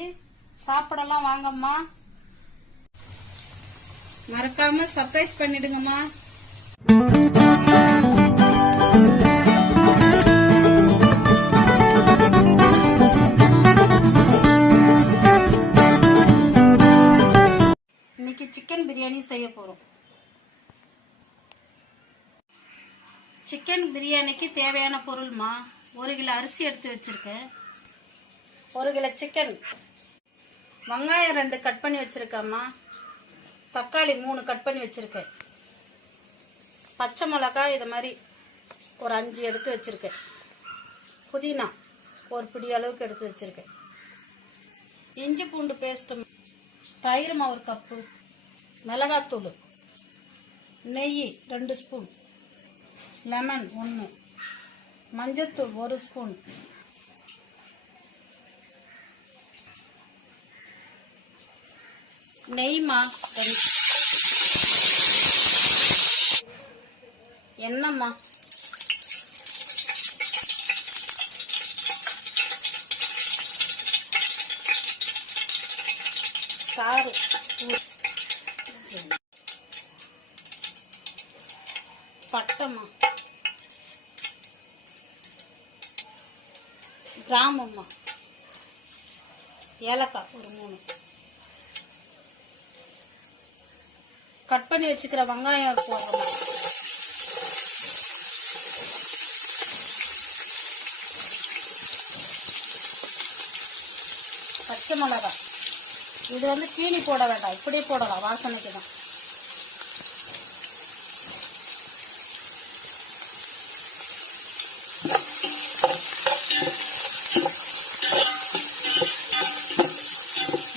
சாப்பிடலாம் வாங்கம்மா. மறக்காம சர்ப்ரைஸ் பண்ணிடுங்கம்மா. இன்னைக்கு சிக்கன் பிரியாணி செய்ய போறோம். சிக்கன் பிரியாணிக்கு தேவையான பொருள்மா. 1 கிலோ அரிசி எடுத்து வச்சிருக்கேன். 1 கிலோ சிக்கன், வெங்காயம் 2 கட் பண்ணி வச்சிருக்கேம்மா. தக்காளி 3 கட் பண்ணி வச்சிருக்கேன். பச்சை மிளகாய் இது மாதிரி ஒரு 5 எடுத்து வச்சிருக்கேன். புதினா ஒரு பிடி அளவுக்கு எடுத்து வச்சிருக்கேன். இஞ்சி பூண்டு பேஸ்ட், தயிர்மா 1 கப்பு, மிளகாத்தூள், நெய் 2 ஸ்பூன், லெமன் 1, மஞ்சத்தூள் 1 ஸ்பூன், நெய்மா, எண்ணெய்மா, சாறு, பட்டைமா, கிராமம்மா, ஏலக்காய் ஒரு 3, கட் பண்ணி வச்சுக்கிற வெங்காயம் போடுறோம். பச்சை மிளகாய், இது கீனி போட வேண்டாம், இப்படியே போடலாம், வாசனைக்கு தான்.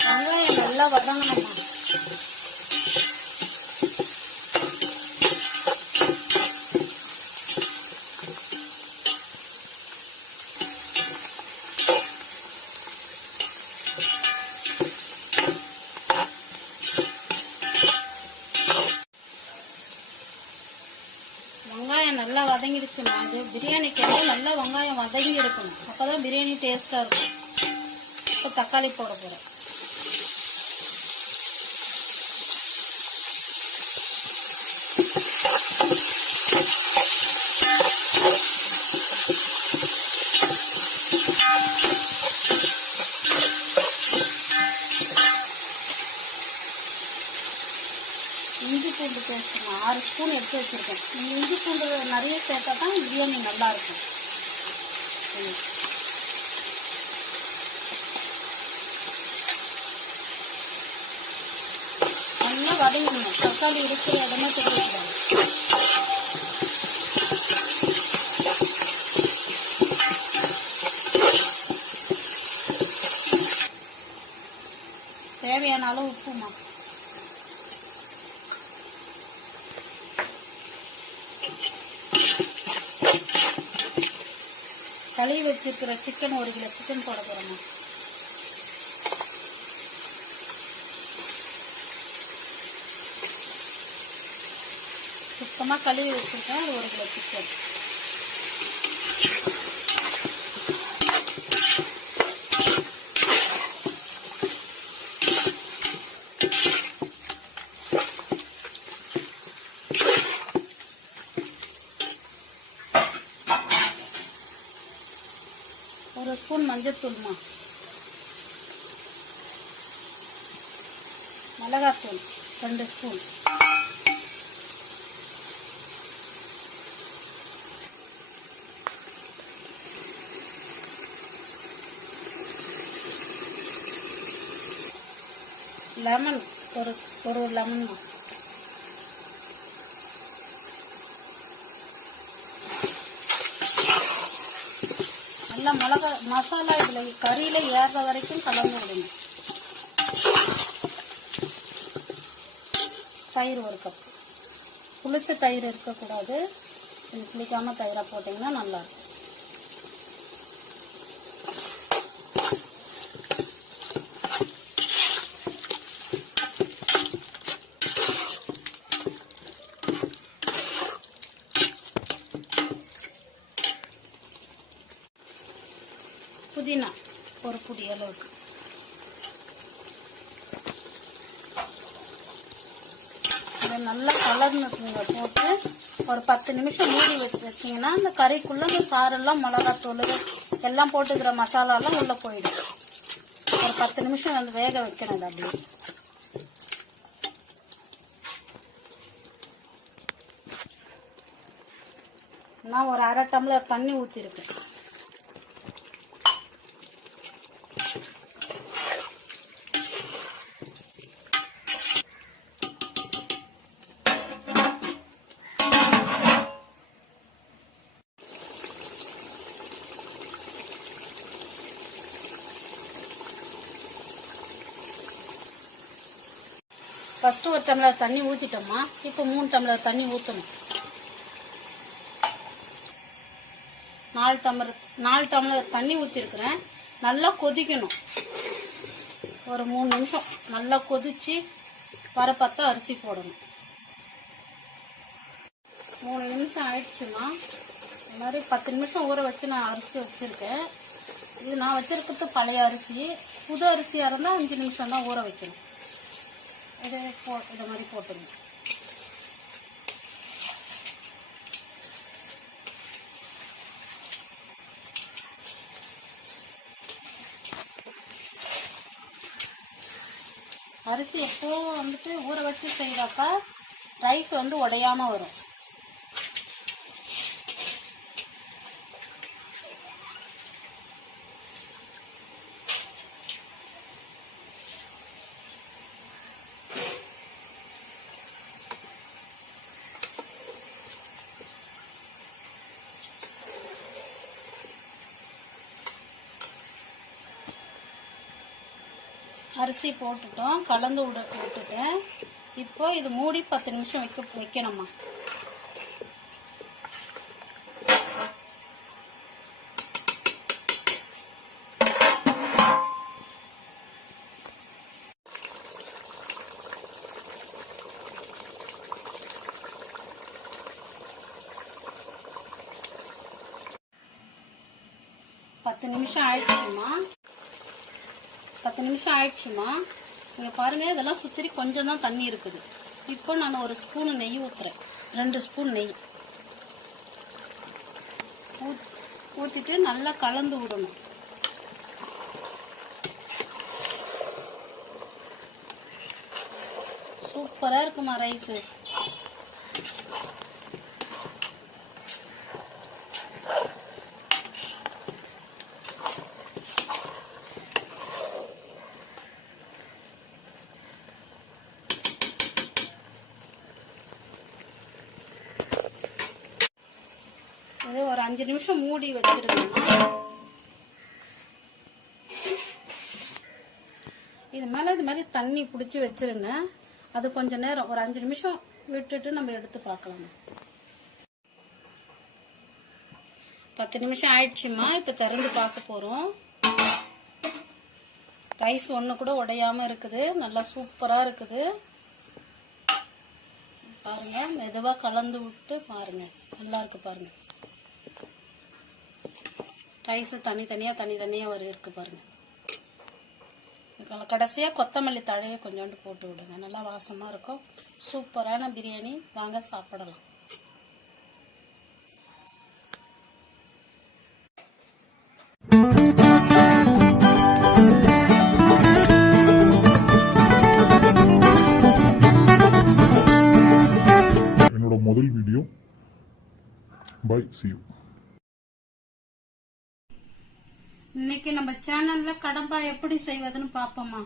வெங்காயம் நல்லா வதங்கணுமா. வெங்காயம் நல்லா வதங்கிடுச்சுமா. இது பிரியாணிக்கு நல்லா வெங்காயம் வதங்கி இருக்கணும், அப்பதான் பிரியாணி டேஸ்டா இருக்கும். இப்போ தக்காளி போட போறேன். இஞ்சி பூண்டு பேஸ்ட் 6 ஸ்பூன் எடுத்து வச்சிருக்கேன். இஞ்சி பூண்டு நிறைய சேர்த்தா தான் பிரியாணி நல்லா இருக்கும். நல்லா வதங்கணும். தக்காளி இருக்கிற இடமே தெரிவிக்கிறாங்க. தேவையான அளவு உப்புமா. கழுவி வச்சிருக்கிற சிக்கன் 1 கிலோ சிக்கன் போட போறோமா. சுத்தமாக கழுவி வச்சுருக்கேன். அது 1 கிலோ சிக்கன். ஒரு ஸ்பூன் மஞ்சள்தூள்மா, மிளகாத்தூள் 2 ஸ்பூன், லெமன் ஒரு லெமன்மா, நல்லா மசாலா இதில் கறியில் ஏறுற வரைக்கும் கலந்து விடுங்க. தயிர் 1 கப். புளிச்ச தயிர் இருக்கக்கூடாது, புளிக்காமல் தயிராக போட்டிங்கன்னா நல்லாயிருக்கும். புதினா 1 புடி அளவுக்கு, இதை நல்லா கலர்னுக்குங்க. போட்டு ஒரு 10 நிமிஷம் மூடி வச்சிங்கன்னா அந்த கறிக்குள்ள இந்த சாரெல்லாம் மிளகாத்தூள் எல்லாம் போட்டுக்கிற மசாலாலாம் உள்ள போயிடும். ஒரு 10 நிமிஷம் வந்து வேக வைக்கணும். அப்படியே நான் ஒரு 1/2 டம்ளர் தண்ணி ஊற்றிருக்கேன். ஃபஸ்ட்டு 1 டம்ளர் தண்ணி ஊற்றிட்டோம்மா. இப்போ 3 டம்ளர் தண்ணி ஊற்றணும். 4 டம்ளர் தண்ணி ஊற்றிருக்கிறேன். நல்லா கொதிக்கணும். ஒரு 3 நிமிஷம் நல்லா கொதிச்சு வர பார்த்தா அரிசி போடணும். 3 நிமிஷம் ஆயிடுச்சுமா. இந்த மாதிரி 10 நிமிஷம் ஊற வச்சு நான் அரிசி வச்சுருக்கேன். இது நான் வச்சுருக்கிறது பழைய அரிசி. புது அரிசியாக இருந்தால் 5 நிமிஷம் தான் ஊற வைக்கணும். இதை இதை மாதிரி போட்டுருங்க. அரிசி எப்போ வந்துட்டு ஊற வச்சு செய்தாக்கா ரைஸ் வந்து உடையாம வரும். அரிசி போட்டுட்டோம், கலந்து விட்டுட்டேன். இப்போ இது மூடி 10 நிமிஷம் வைக்கணுமா. பத்து நிமிஷம் ஆயிடுச்சுமா. நீங்க பாருங்க, இதெல்லாம் சுத்தி கொஞ்சம் தான் தண்ணி இருக்குது. இப்போ நான் ஒரு ஸ்பூன் நெய் ஊத்துறேன். 2 ஸ்பூன் நெய் ஊத்திட்டு நல்லா கலந்து விடணும். சூப்பரா இருக்குமா ரைஸ். இது ஒரு 5 நிமிஷம் மூடி வச்சிருக்கேன். இது மேல இது மாதிரி தண்ணி பிடிச்சி வச்சிருங்க. அது கொஞ்ச நேரம் ஒரு 5 நிமிஷம் விட்டுட்டு நம்ம எடுத்து பார்க்கலாம். 10 நிமிஷம் ஆயிடுச்சுமா. இப்ப திறந்து பார்க்க போறோம். ரைஸ் ஒண்ணு கூட உடையாம இருக்குது. நல்லா சூப்பரா இருக்குது. பாருங்க, மெதுவா கலந்து விட்டு பாருங்க, நல்லா இருக்கு பாருங்க. ரைஸ் தனித்தனியா இருக்கு பாருங்க. கடைசியா கொத்தமல்லி தழையை கொஞ்சோண்டு போட்டு விடுங்க, நல்லா வாசமா இருக்கும். சூப்பரான பிரியாணி, வாங்க சாப்பிடலாம். என்னோட முதல் வீடியோ. By, see you. இன்னைக்கு நம்ம சேனல்ல கடம்பா எப்படி செய்வதுன்னு பாப்போமா.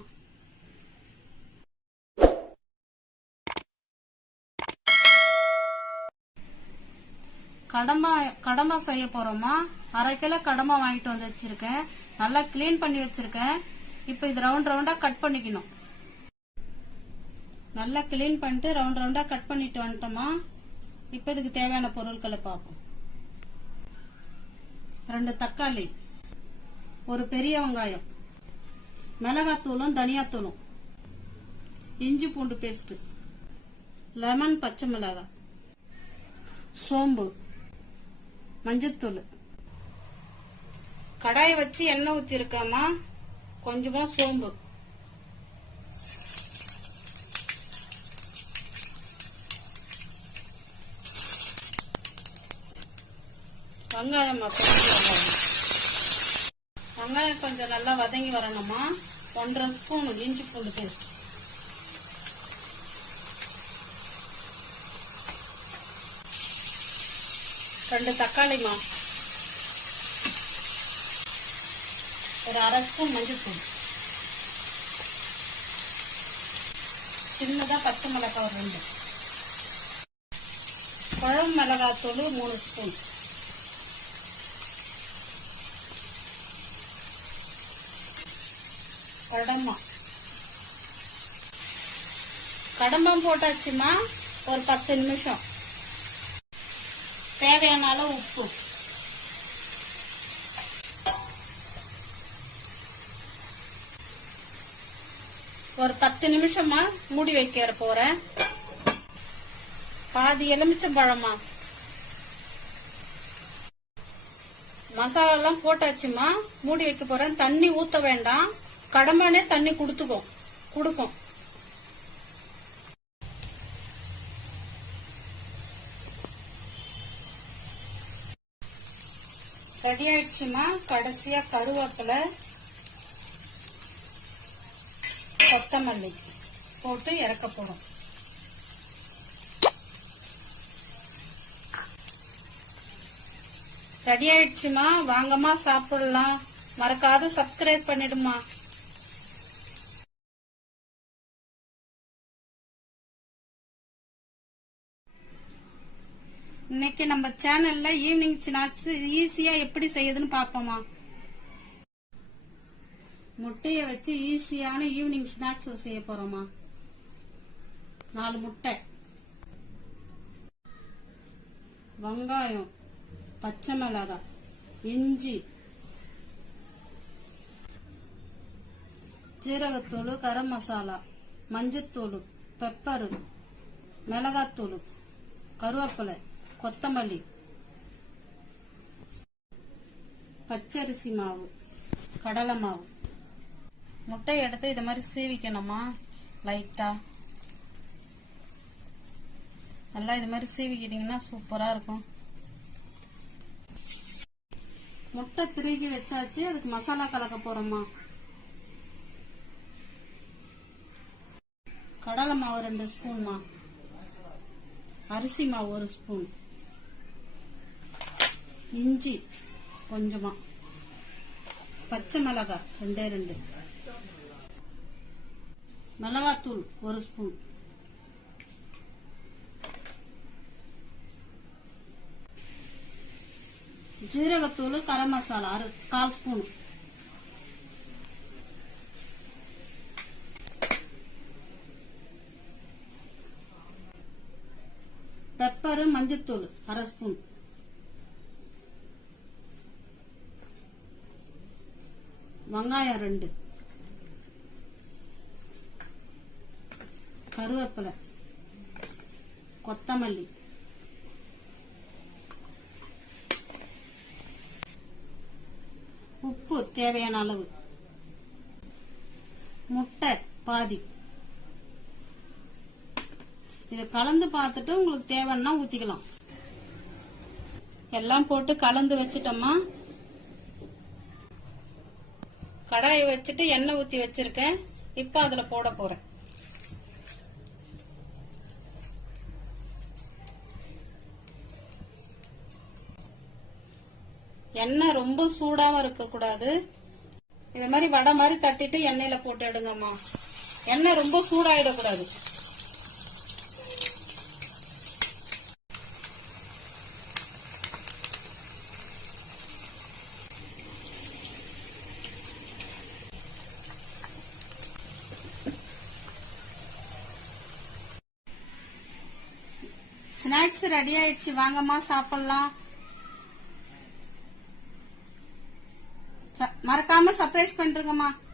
கடம்பா செய்ய போறோமா. 1/2 கிலோ கடம்பா வாங்கிட்டு வந்து வச்சிருக்கேன், நல்லா கிளீன் பண்ணி வச்சிருக்கேன். இப்ப இது ரவுண்டா கட் பண்ணிக்கணும். நல்லா கிளீன் பண்ணிட்டு ரவுண்டா கட் பண்ணிட்டு வந்துட்டோமா. இப்ப இதுக்கு தேவையான பொருட்களை பார்ப்போம். 2 தக்காளி, ஒரு பெரிய வெங்காயம், மிளகாத்தூளும் தனியாத்தூளும், இஞ்சி பூண்டு பேஸ்ட், லெமன், பச்சை மிளகாய், சோம்பு, மஞ்சத்தூள். கடாயை வச்சு எண்ணெய் ஊத்தி இருக்காமா, கொஞ்சமா சோம்பு, வெங்காயம் கொஞ்சம் நல்லா வதங்கி வரணுமா. 1.5 ஸ்பூன் இஞ்சி பூண்டு பேஸ்ட், ரெண்டு தக்காளிமா, ஒரு 1/2 ஸ்பூன் மஞ்சள், சின்னதா பச்சை மிளகாய் ஒரு 2, குழம்பு மிளகாத்தூள் 3 ஸ்பூன், கடம்பம் போட்டாச்சுமா. ஒரு 10 நிமிஷம். தேவையான அளவு உப்பு, ஒரு 10 நிமிஷமா மூடி வைக்க போறேன். பாதி எலுமிச்சம் பழமா. மசாலா எல்லாம் போட்டாச்சுமா, மூடி வைக்க போறேன். தண்ணி ஊத்த வேண்டாம், கடம்பானே தண்ணி கொடுக்கும். ரெடி ஆயிடுச்சுமா. கடைசியா கருவேப்பிலை, கொத்தமல்லி போட்டு இறக்க போடும். ரெடி ஆயிடுச்சுமா, வாங்கம்மா சாப்பிடலாம். மறக்காது சப்ஸ்கிரைப் பண்ணிடுமா. இன்னைக்கு நம்ம சேனல்ல ஈவினிங் ஸ்நாக்ஸ் ஈஸியா எப்படி செய்யுதுன்னு பாப்போமா. முட்டைய வச்சு ஈஸியான ஈவினிங் ஸ்நாக்ஸ் செய்ய போறோமா. 4 முட்டை, வெங்காயம், பச்சை மிளகாய், இஞ்சி, ஜீரகத்தூள், கரம் மசாலா, மஞ்சத்தூள், பெப்பரு, மிளகாத்தூள், கருவேப்பிலை, கொத்தமல்லி, பச்சரிசி மாவு, கடலை மாவு. முட்டை எடுத்து இத மாதிரி சீவிக்கணுமா. லைட்டா நல்லா இது மாதிரி சீவிக்கிட்டீங்கன்னா சூப்பரா இருக்கும். முட்டை திருகி வச்சாச்சு. அதுக்கு மசாலா கலக்க போறோமா. கடலை மாவு 2 ஸ்பூன்மா, அரிசி மாவு 1 ஸ்பூன், இஞ்சி கொஞ்சமா, பச்சை மிளகாய் 2, மிளகாத்தூள் 1 ஸ்பூன், ஜீரகத்தூள், கரம் மசாலா 1/4 ஸ்பூன், பெப்பரு, மஞ்சத்தூள் 1/2 ஸ்பூன், வெங்காயம் 2, கருவேப்பிலை, கொத்தமல்லி, உப்பு தேவையான அளவு, முட்டை பாதி. இதை கலந்து பார்த்துட்டு உங்களுக்கு தேவைன்னா ஊத்திக்கலாம். எல்லாம் போட்டு கலந்து வச்சுட்டோமா, கடாயை வச்சுட்டு எண்ணெய் ஊத்தி வச்சிருக்கேன். இப்ப அதுல போட போறேன். எண்ணெய் ரொம்ப சூடாவும் இருக்க கூடாது. இது மாதிரி வடை மாதிரி தட்டிட்டு எண்ணெயில போட்டு எடுங்கம்மா. எண்ணெய் ரொம்ப சூடாயிடக்கூடாது. ஸ்நாக்ஸ் ரெடி ஆயிடுச்சு, வாங்கம்மா சாப்பிடலாம். மறக்காம சர்ப்ரைஸ் பண்ணிருங்கம்மா.